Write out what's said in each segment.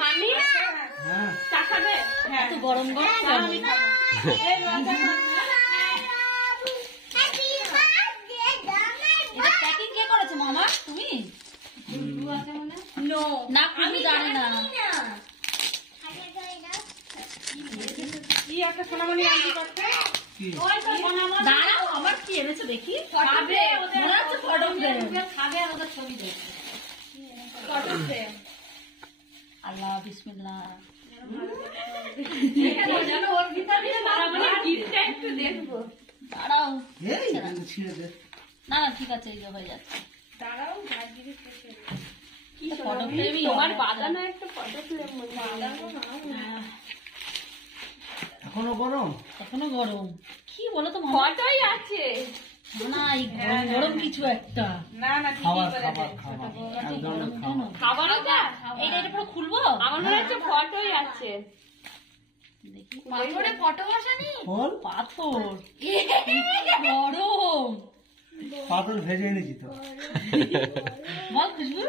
মামি টাকা দে। হ্যাঁ তো গরম গরম প্যাকিং কে করেছে মামা? তুমি? না আমি জানি না। কি একটা সোনামণি আনতে পারছে? দাঁড়াও আমার কি এনেছে দেখি। খাবে আর ওদের ছবি দেখবে। আল্লাহ বিসমিল্লাহ। ওর ভিতরে একটু দেখবো। দাঁড়াও না না ঠিক আছে এই হয়ে যাচ্ছে। দাঁড়াও কি ফটো ফ্রেম তোমার বাঁধানো একটা ফটো ফ্রেম এখনো গরম কি বলো তো ফটোই আছে না এই গরম গরম কিছু একটা না না ঠিকই বলেছে খাবারও যা এইটা পুরো খুলবো আমার মনে হচ্ছে ফটোই আছে দেখি পাথরে ফটো বসানি পাথর গরম পাথর ভেজে এনেছি তো বল খুশবু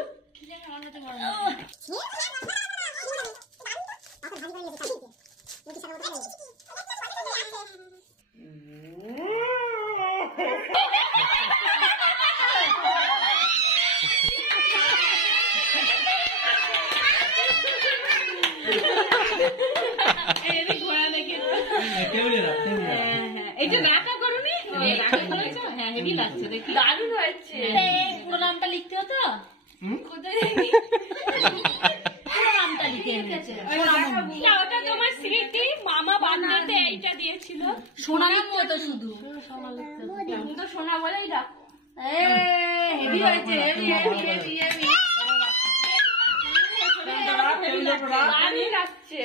এইটা রাখা করুনি হ্যাঁ হেভি লাগছে দেখি দারুণ হয়েছে পুরো নামটা লিখতে হতো কোথায় পুরো নামটা লিখে এনেছে ওটা তোমার স্মৃতি মামা বার্থডেতে এইটা দিয়েছিল সোনা লিখতে হতো শুধু তো সোনা বলেই রাখো হেভি হয়েছে হেভি হেভি হেভি হেভি দারুণ লাগছে